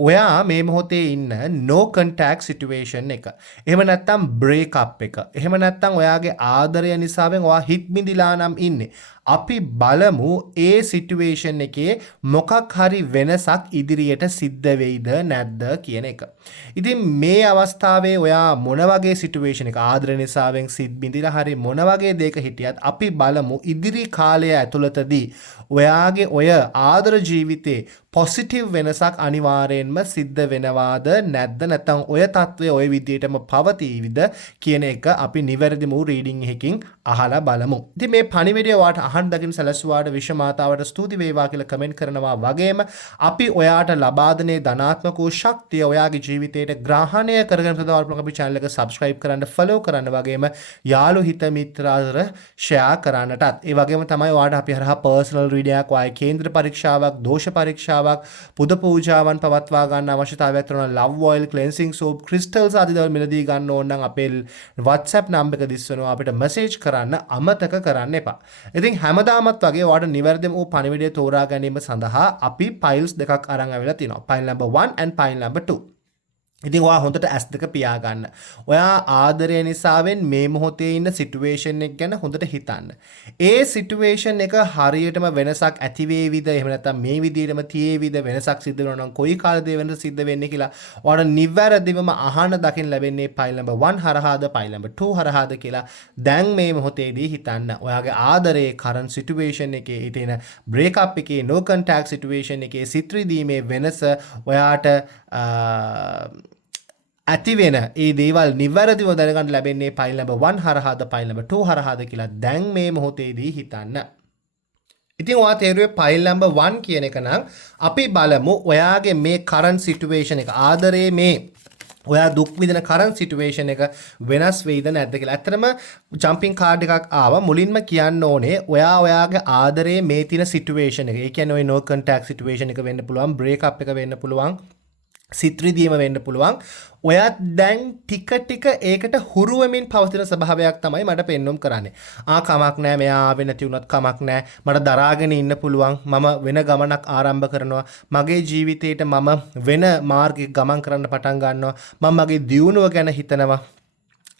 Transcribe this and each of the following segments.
ඔයා මේ මොහොතේ ඉන්න no contact situation එක. එහෙම නැත්නම් break up එක. එහෙම නැත්නම් ඔයාගේ ආදරය නිසාවෙන් ඔයා හිත මිදිලා නම් ඉන්නේ. අපි බලමු ඒ සිටුේෂන් එකේ මොකක් හරි වෙනසක් ඉදිරියට සිද්ධ වෙයිද නැද්ද කියන එක. ඉතින් මේ අවස්ථාවේ ඔයා මොන වගේ සිටුේෂන් එක ආදර නිසාවෙන් සිත් බිඳිලා හරි මොන වගේ දෙයක හිටියත් අපි බලමු ඉදිරි කාලය ඇතුළතදී ඔයාගේ ඔය ආදර ජීවිතේ පොසිටිව් වෙනසක් අනිවාර්යෙන්ම සිද්ධ වෙනවාද නැද්ද නැත්නම් ඔය තත්ත්වය ඔය විදිහටම පවතීවිද කියන එක අපි නිවැරදිම වූ රීඩින් එකකින් අහලා බලමු. ඉතින් මේ පණිවිඩය ඔයාට අහන්න දකින්න සැලසුවාට විශ්වමාතාවට ස්තුති වේවා කියලා කමෙන්ට් කරනවා වගේම අපි ඔයාට ලබා දෙනේ ධනාත්මක වූ ශක්තිය ඔයාගේ ජීවිතයට ග්‍රහණය කරගෙන ප්‍රදවල්පන අපි channel එක subscribe කරන්න follow කරන්න වගේම යාළු හිත මිත්‍රාතර share කරන්නටත් ඒ වගේම තමයි ඔයාට අපි හරහා personal reading එකක් ඔයයි කේන්ද්‍ර පරීක්ෂාවක් දෝෂ පරීක්ෂාවක් පුද පූජාවන් පවත්වා ගන්න අවශ්‍යතාවයක් තියෙනවා love oil cleansing soap crystals ආදී දේවල් මිලදී ගන්න ඕන නම් අපේ WhatsApp number එක දිස්වනවා අපිට message කරන්න අමතක කරන්න එපා. ඉතින් හැමදාමත් වගේ ඔයාලට නිවැරදිම වූ පණිවිඩය තෝරා ගැනීම සඳහා අපි piles දෙකක් අරන් ආවිලා තිනවා. pile number 1 and pile number 2. ඉතින් ඔයා හොඳට S2 පියාගන්න. ඔයා ආදරය නිසාවෙන් මේ මොහොතේ ඉන්න සිටුේෂන් එක ගැන හොඳට හිතන්න. ඒ සිටුේෂන් එක හරියටම වෙනසක් ඇති වේවිද එහෙම නැත්නම් මේ විදිහටම තියේවිද වෙනසක් සිද්ධ වෙනවා නම් කොයි කාලෙද වෙනස සිද්ධ වෙන්නේ කියලා ඔයාලට නිවැරදිවම අහන්න දකින්න ලැබෙන්නේ pile number 1 හරහාද pile number 2 හරහාද කියලා දැන් මේ මොහොතේදී හිතන්න. ඔයාගේ ආදරයේ current situation එකේ හිතෙන break up එකේ no contact situation එකේ සිත් රිදීමේ වෙනස ඔයාට ඇති වෙන ඒ දේවල් නිවැරදිව දැනගන්න ලැබෙන්නේ pile number 1 හරහාද pile number 2 හරහාද කියලා දැන් මේ මොහොතේදී හිතන්න. ඉතින් ඔයා තේරුවේ pile number 1 කියන එක නම් අපි බලමු ඔයාගේ මේ current situation එක ආදරයේ මේ ඔයා දුක් විඳින current situation එක වෙනස් වෙයිද නැද්ද කියලා. ඇත්තටම jumping card එකක් ආවා. මුලින්ම කියන්න ඕනේ ඔයාගේ ආදරයේ මේ තියෙන situation එක. ඒ කියන්නේ ඔය no contact situation එක වෙන්න පුළුවන්, break up එක වෙන්න පුළුවන්, සිත් රිදීම වෙන්න පුළුවන්. ඔයත් දැන් ටික ටික ඒකට හුරු වෙමින් පවතින ස්වභාවයක් තමයි මට පෙන්වුම් කරන්නේ. කමක් නැහැ මෙයා ආවෙ නැති වුණත් කමක් නැහැ. මට දරාගෙන ඉන්න පුළුවන්. මම වෙන ගමනක් ආරම්භ කරනවා. මගේ ජීවිතේට මම වෙන මාර්ගයක ගමන් කරන්න පටන් ගන්නවා. මම මගේ දියුණුව ගැන හිතනවා.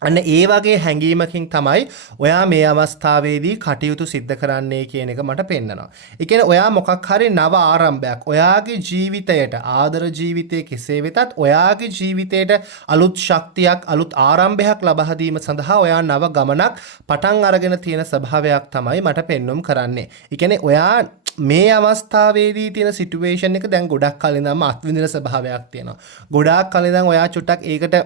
අන්න ඒ වගේ හැඟීමකින් තමයි ඔයා මේ අවස්ථාවේදී කටයුතු සිද්ධ කරන්නේ කියන එක මට පෙන්නනවා. ඒ කියන්නේ ඔයා මොකක් හරි නව ආරම්භයක් ඔයාගේ ජීවිතයට ආදර ජීවිතයේ කෙසේ වෙතත් ඔයාගේ ජීවිතයට අලුත් ශක්තියක් අලුත් ආරම්භයක් ලබා දීම සඳහා ඔයා නව ගමනක් පටන් අරගෙන තියෙන ස්වභාවයක් තමයි මට පෙන්වුම් කරන්නේ. ඒ කියන්නේ ඔයා මේ අවස්ථාවේදී තියෙන සිටුේෂන් එක දැන් ගොඩක් කලින් ඉඳන්ම අත්විඳින ස්වභාවයක් තියෙනවා. ගොඩාක් කලින් ඉඳන් ඔයා චුට්ටක් ඒකට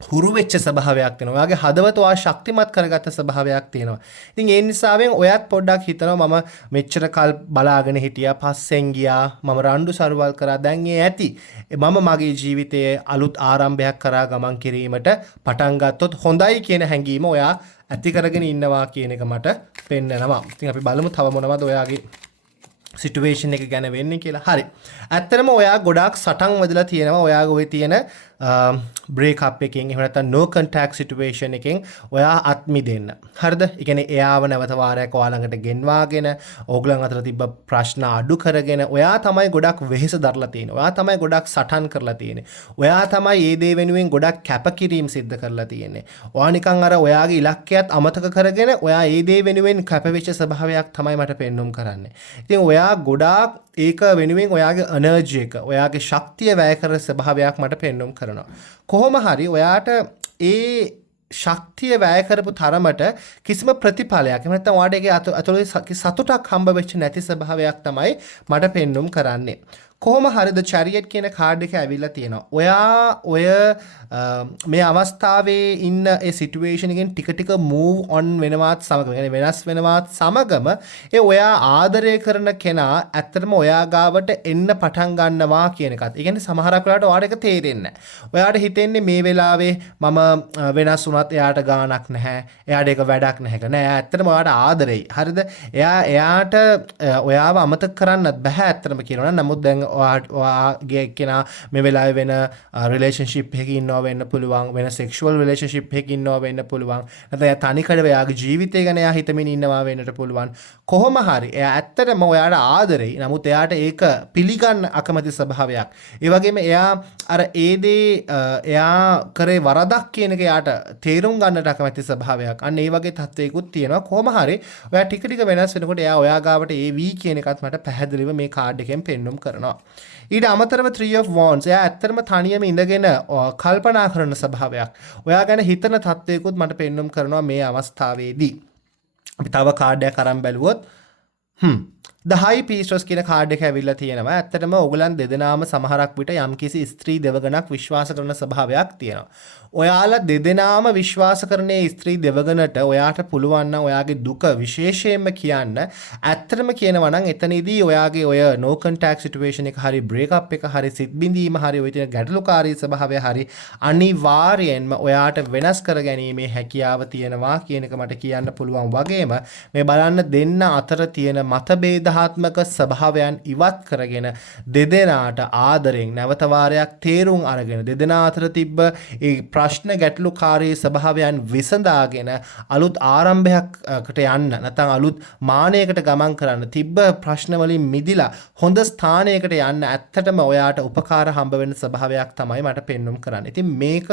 හුරු වෙච්ච ස්වභාවයක් තියෙනවා. ඔයාගේ හදවත ඔයා ශක්තිමත් කරගත්ත ස්වභාවයක් තියෙනවා. ඉතින් ඒ නිසාවෙන් ඔයත් පොඩ්ඩක් හිතනවා මම මෙච්චර කල් බලාගෙන හිටියා, පස්සෙන් ගියා, මම රණ්ඩු සරුවල් කරා, දැන් ඒ ඇති. මම මගේ ජීවිතයේ අලුත් ආරම්භයක් කරා ගමන් කිරීමට පටන් ගත්තොත් හොඳයි කියන හැඟීම ඔයා ඇති කරගෙන ඉන්නවා කියන එක මට පෙන්නනවා. ඉතින් අපි බලමු තව මොනවද ඔයාගේ සිටුේෂන් එක ගැන වෙන්නේ කියලා. හරි. ඇත්තටම ඔයා ගොඩාක් සටන් වදලා තියෙනවා ඔයාගේ ඔය තියෙන break up එකෙන් එහෙම නැත්නම් no contact situation එකෙන් ඔයා අත් මිදෙන්න. හරිද? ඒ කියන්නේ එයාව නැවත වාරයක් ඔයා ළඟට ගෙන්වාගෙන ඕගලන් අතර තිබ්බ ප්‍රශ්න අඩු කරගෙන ඔයා තමයි ගොඩක් වෙහෙස දරලා තියෙන්නේ. ඔයා තමයි ගොඩක් සටන් කරලා තියෙන්නේ. ඔයා තමයි මේ දේ වෙනුවෙන් ගොඩක් කැපකිරීම සිද්ධ කරලා තියෙන්නේ. ඔයා නිකන් අර ඔයාගේ ඉලක්කයත් අමතක කරගෙන ඔයා මේ දේ වෙනුවෙන් කැපවෙච්ච ස්වභාවයක් තමයි මට පෙන්වුම් කරන්නේ. ඉතින් ඔයා ගොඩාක් ඒක වෙනුවෙන් ඔයාගේ එනර්ජි එක ඔයාගේ ශක්තිය වැය කරන ස්වභාවයක් මට පෙන්වුම් කරනවා. කොහොම හරි ඔයාට ඒ ශක්තිය වැය කරපු තරමට කිසිම ප්‍රතිඵලයක් එහෙම නැත්නම් ඔයාට ඒකේ අතුලේ සතුටක් හම්බ වෙච්ච නැති ස්වභාවයක් තමයි මට පෙන්වුම් කරන්නේ. කොහොම හරිද chariot කියන කාඩ් එක ඇවිල්ලා තියෙනවා. ඔය මේ අවස්ථාවේ ඉන්න ඒ සිටුේෂන් එකෙන් ටික ටික move on වෙනවත් සමගම يعني වෙනස් වෙනවත් සමගම ඒ ඔයා ආදරය කරන කෙනා ඇත්තටම ඔයා ගාවට එන්න පටන් ගන්නවා කියන එකත්. ඒ කියන්නේ සමහරක් වෙලාවට ඔයාට ඒක තේරෙන්නේ නැහැ. ඔයාට හිතෙන්නේ මේ වෙලාවේ මම වෙනස් වුණත් එයාට ගාණක් නැහැ. එයාට ඒක වැඩක් නැහැ. නෑ ඇත්තටම ඔයාට ආදරෙයි. හරිද? එයාට ඔයාව අමතක කරන්නත් බෑ ඇත්තටම කියනවා. නමුත් දැන් ඔයාගේ කෙනා මේ වෙලාවේ වෙන රිලේෂන්ෂිප් එකක ඉන්නවා වෙන්න පුළුවන්, වෙන සෙක්ෂුවල් රිලේෂන්ෂිප් එකක ඉන්නවා වෙන්න පුළුවන්. නැත්නම් එයා තනිකඩ එයාගේ ජීවිතය ගැන එයා හිතමින් ඉන්නවා වෙන්නට පුළුවන්. කොහොම හරි එයා ඇත්තටම ඔයාට ආදරෙයි. නමුත් එයාට ඒක පිළිගන්න අකමැති ස්වභාවයක්. ඒ වගේම එයා අර ඒ දේ එයා කරේ වරදක් කියන එක එයාට තේරුම් ගන්නට අකමැති ස්වභාවයක්. අන්න ඒ වගේ තත්ත්වයකුත් තියෙනවා. කොහොම හරි ඔයා ටික ටික වෙනස් වෙනකොට එයා ඔයා ගාවට ඒ වී කියන එකත් මට පැහැදිලිව මේ කාඩ් එකෙන් පෙන්눔 කරනවා. ඊට අමතරව 3 of wands එයා ඇත්තටම තනියම ඉඳගෙන කල්පනා කරන ස්වභාවයක්. ඔයා ගැන හිතන තත්ත්වයකුත් මට පෙන්눔 කරනවා මේ අවස්ථාවේදී. අපි තව කාඩ් එකක් අරන් බැලුවොත් The High Priestess කියන කාඩ් එක ඇවිල්ලා තියෙනවා. ඇත්තටම ඕගලන් දෙදෙනාම සමහරක් විට යම්කිසි ස්ත්‍රී දෙවගණක් විශ්වාස කරන ස්වභාවයක් තියෙනවා. ඔයාලා දෙදෙනාම විශ්වාස කරන ස්ත්‍රී දෙවගණට ඔයාට පුළුවන් නම් ඔයාගේ දුක විශේෂයෙන්ම කියන්න. ඇත්තටම කියනවා නම් එතනදී ඔයාගේ ඔය no contact situation එක හරි break up එක හරි සිත් බිඳීම හරි ඔය තියෙන ගැටලුකාරී ස්වභාවය හරි අනිවාර්යයෙන්ම ඔයාට වෙනස් කර ගැනීමේ හැකියාව තියෙනවා කියන එක මට කියන්න පුළුවන්. වගේම මේ බලන්න දෙන්න අතර තියෙන මතභේදාත්මක ස්වභාවයන් ඉවත් කරගෙන දෙදෙනාට ආදරෙන් නැවත වාරයක් තේරුම් අරගෙන දෙදෙනා අතර තිබ්බ ඒ ප්‍රශ්න ගැටලුකාරී ස්වභාවයන් විසඳාගෙන අලුත් ආරම්භයකට යන්න නැත්නම් අලුත් මානයකට ගමන් කරන්න තිබ්බ ප්‍රශ්න වලින් මිදිලා හොඳ ස්ථානයකට යන්න ඇත්තටම ඔයාට උපකාර හම්බ වෙන ස්වභාවයක් තමයි මට පෙන්눔 කරන්නේ. ඉතින් මේක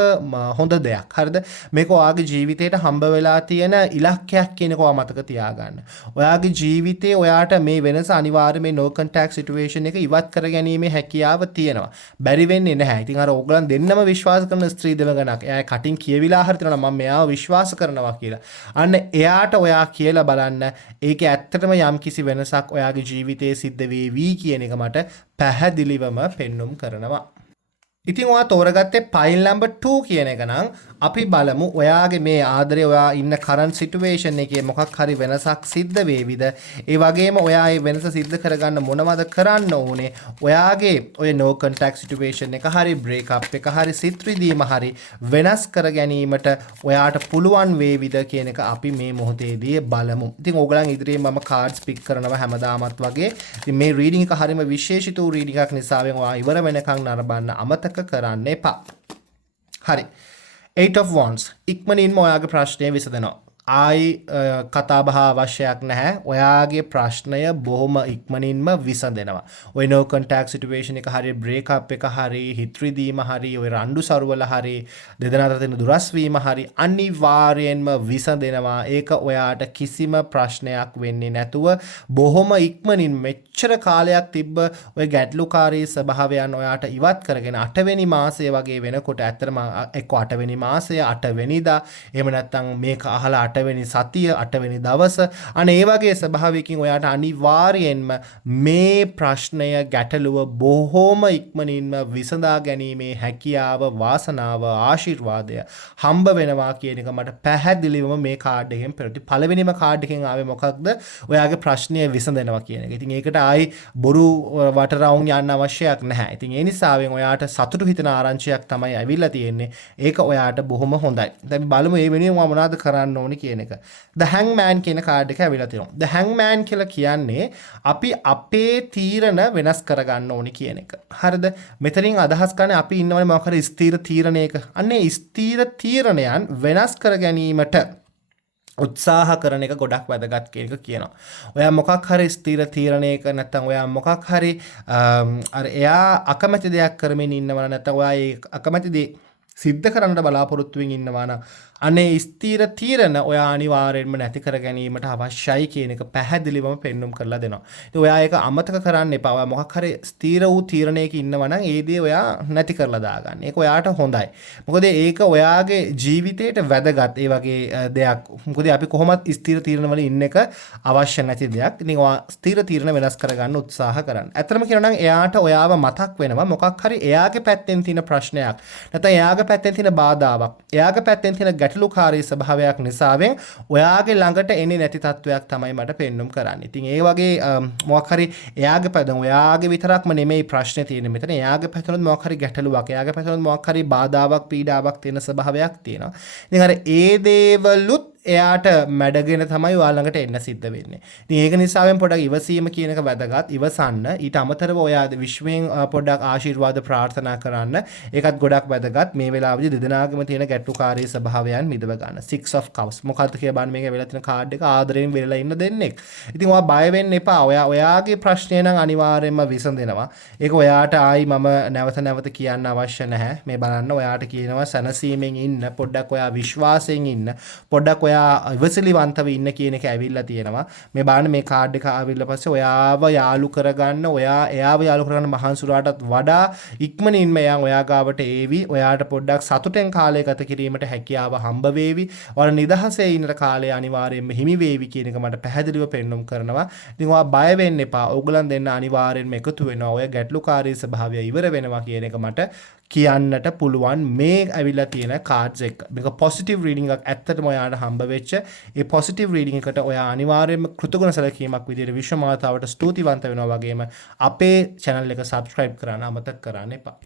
හොඳ දෙයක්. හරිද? මේක ඔයාගේ ජීවිතේට හම්බ වෙලා තියෙන ඉලක්කයක් කියන එක ඔයා මතක තියාගන්න. ඔයාගේ ජීවිතේ ඔයාට මේ වෙනස අනිවාර්යයෙන් මේ no contact situation එක ඉවත් කර ගැනීමේ හැකියාව තියෙනවා. බැරි වෙන්නේ නැහැ. ඉතින් අර ඕගලන් දෙන්නම විශ්වාස කරන ස්ත්‍රී දෙවගණක් එයා කටින් කියවිලා හරි තියෙනවා මම මෙයාව විශ්වාස කරනවා කියලා. අන්න එයාට ඔයා කියලා බලන්න ඒක ඇත්තටම යම් කිසි වෙනසක් ඔයාගේ ජීවිතයේ සිද්ධ වෙවි කියන එක මට පැහැදිලිවම පෙන්눔 කරනවා. ඉතින් ඔයා තෝරගත්තේ pile number 2 කියන එක නම් අපි බලමු ඔයාගේ මේ ආදරේ ඔයා ඉන්න current situation එකේ මොකක් හරි වෙනසක් සිද්ධ වේවිද? ඒ වගේම ඔයා ඒ වෙනස සිද්ධ කරගන්න මොනවද කරන්න ඕනේ? ඔයාගේ ඔය no contact situation එක හරි break up එක හරි සිත් විදීම හරි වෙනස් කර ගැනීමට ඔයාට පුළුවන් වේවිද කියන එක අපි මේ මොහොතේදී බලමු. ඉතින් ඕගලන් ඉදිරියෙන් මම cards pick කරනවා හැමදාමත් වගේ. ඉතින් මේ reading එක හරිම විශේෂිත වූ reading එකක් නිසාවෙන් ඔයා ඉවර වෙනකන් නරඹන්න අමතක කරන්න එපා. හරි. 8 of wands ඉක්මනින්ම ඔයාගේ ප්‍රශ්නය විසඳනවා. ආයි කතා බහ අවශ්‍යයක් නැහැ. ඔයාගේ ප්‍රශ්නය බොහොම ඉක්මනින්ම විසඳෙනවා. ඔය no contact situation එක හරි break up එක හරි හිත රිදීම හරි ඔය රණ්ඩු සරුවල හරි දෙදෙනා අතර තියෙන දුරස් වීම හරි අනිවාර්යයෙන්ම විසඳෙනවා. ඒක ඔයාට කිසිම ප්‍රශ්නයක් වෙන්නේ නැතුව බොහොම ඉක්මනින් මෙච්චර කාලයක් තිබ්බ ඔය ගැටලුකාරී ස්වභාවයන් ඔයාට ඉවත් කරගෙන 8 වෙනි මාසය වගේ වෙනකොට ඇත්තටම එක්ක 8 වෙනි මාසය 8 වෙනිදා එහෙම නැත්නම් මේක අහලා 8 වෙනි සතිය 8 වෙනි දවස අනේ ඒ වගේ ස්වභාවයකින් ඔයාට අනිවාර්යයෙන්ම මේ ප්‍රශ්නය ගැටලුව බොහොම ඉක්මනින්ම විසඳා ගැනීමේ හැකියාව වාසනාව ආශිර්වාදය හම්බ වෙනවා කියන එක මට පැහැදිලිවම මේ කාඩ් එකෙන් පෙරටි පළවෙනිම කාඩ් එකෙන් ආවේ මොකක්ද ඔයාගේ ප්‍රශ්නය විසඳෙනවා කියන එක. ඉතින් ඒකට ආයි බොරු වටරවුම් යන්න අවශ්‍යයක් නැහැ. ඉතින් ඒ නිසාවෙන් ඔයාට සතුටු හිතන ආරංචියක් තමයි ඇවිල්ලා තියෙන්නේ. ඒක ඔයාට බොහොම හොඳයි. දැන් බලමු මේ වෙනුවෙන් ඔයා මොනවද කරන්න ඕනේ කියන එක. The Hangman කියන කාඩ් එක ඇවිල්ලා තියෙනවා. The Hangman කියලා කියන්නේ අපි අපේ තීරණ වෙනස් කරගන්න ඕනේ කියන එක. හරිද? මෙතනින් අදහස් කරන්නේ අපි ඉන්නවනේ මොකක් හරි ස්ථීර තීරණයක. අන්නේ ස්ථීර තීරණයන් වෙනස් කර ගැනීමට උත්සාහ කරන එක ගොඩක් වැදගත් කියන එක කියනවා. ඔයා මොකක් හරි ස්ථීර තීරණයක නැත්නම් ඔයා මොකක් හරි අර එයා අකමැති දෙයක් කරමින් ඉන්නවා නැත්නම් ඔයා ඒ අකමැති දේ සිද්ධ කරන්න බලාපොරොත්තු වෙමින් ඉන්නවා නම් අනේ ස්ථීර තීරණ ඔයා අනිවාර්යයෙන්ම නැති කර ගැනීමට අවශ්‍යයි කියන එක පැහැදිලිවම පෙන්눔 කරලා දෙනවා. ඉතින් ඔයා ඒක අමතක කරන්න එපා. ඔයා මොකක් හරි ස්ථීර වූ තීරණයක ඉන්නවා නම් ඒ දේ ඔයා නැති කරලා දාගන්න. ඒක ඔයාට හොඳයි. මොකද ඒක ඔයාගේ ජීවිතේට වැදගත්. ඒ වගේ දෙයක්. මොකද අපි කොහොමත් ස්ථීර තීරණ වල ඉන්න එක අවශ්‍ය නැති දෙයක්. ඉතින් ඔයා ස්ථීර තීරණ වෙනස් කරගන්න උත්සාහ කරන්න. ඇත්තටම කියනවා නම් එයාට ඔයාව මතක් වෙනවා මොකක් හරි එයාගේ පැත්තෙන් තියෙන ප්‍රශ්නයක්. නැත්නම් එයාගේ පැත්තෙන් තියෙන බාධාවක්. එයාගේ පැත්තෙන් තියෙන ගැටලුකාරී ස්වභාවයක් නිසාවෙන් ඔයාගේ ළඟට එන්නේ නැති තත්වයක් තමයි මට පෙන්눔 කරන්නේ. ඉතින් ඒ වගේ මොකක් හරි එයාගේ පැත්තෙන් ඔයාගේ විතරක්ම නෙමෙයි ප්‍රශ්නේ තියෙන්නේ. මෙතන එයාගේ පැත්තෙන් මොකක් හරි ගැටලුවක්, එයාගේ පැත්තෙන් මොකක් හරි බාධාවක්, පීඩාවක් තියෙන ස්වභාවයක් තියෙනවා. ඉතින් අර ඒ දේවලුත් එයාට මැඩගෙන තමයි ඔයාලඟට එන්න සිද්ධ වෙන්නේ. ඉතින් ඒක නිසාවෙන් පොඩ්ඩක් ඉවසීම කියන එක වැදගත්. ඉවසන්න. ඊට අමතරව ඔයා විශ්වයෙන් පොඩ්ඩක් ආශිර්වාද ප්‍රාර්ථනා කරන්න. ඒකත් ගොඩක් වැදගත්. මේ වෙලාවේදී දෙදෙනාගම තියෙන ගැටුකාරී ස්වභාවයන් මිදව ගන්න. 6 of cups. මොකක්ද කියලා බලන්න මේකේ වෙලා තියෙන කාඩ් එක ආදරයෙන් වෙරලා ඉන්න දෙන්නෙක්. ඉතින් ඔයා බය වෙන්න එපා. ඔයාගේ ප්‍රශ්නය නම් අනිවාර්යයෙන්ම විසඳෙනවා. ඒක ඔයාට ආයි මම නැවත කියන්න අවශ්‍ය නැහැ. මේ බලන්න ඔයාට කියනවා සනසීමෙන් ඉන්න, පොඩ්ඩක් ඔයා විශ්වාසයෙන් ඉන්න, පොඩ්ඩක් ඔයා ඉවසිලිවන්තව ඉන්න කියන එක ඇවිල්ලා තියෙනවා. මේ බලන්න මේ කාඩ් එක ආවිල්ලා පස්සේ ඔයාව යාළු කරගන්න, එයාව යාළු කරගන්න මහන්සියටත් වඩා ඉක්මනින්ම එයා ඔයා ගාවට ඒවි. ඔයාට පොඩ්ඩක් සතුටෙන් කාලය ගත කිරීමට හැකියාව හම්බ වේවි. ඔයාලා නිදහසේ ඉන්න කාලය අනිවාර්යයෙන්ම හිමි වේවි කියන එක මට පැහැදිලිව පෙන්වන්න කරනවා. ඉතින් ඔයා බය වෙන්න එපා. ඕගොල්ලන් දෙන්න අනිවාර්යෙන්ම එකතු වෙනවා. ඔය ගැටලුකාරී ස්වභාවය ඉවර වෙනවා කියන එක මට කියන්නට පුළුවන්. මේ ඇවිල්ලා තියෙන කාඩ්ස් එක. මේක පොසිටිව් රීඩින් එකක් ඇත්තටම ඔයාට හම්බ වෙච්ච. ඒ පොසිටිව් රීඩින් එකට ඔයා අනිවාර්යයෙන්ම කෘතගුණ සැලකීමක් විදිහට විශ්ව මාතාවට ස්තුතිවන්ත වෙනවා වගේම අපේ channel එක subscribe කරන්න අමතක කරන්න එපා.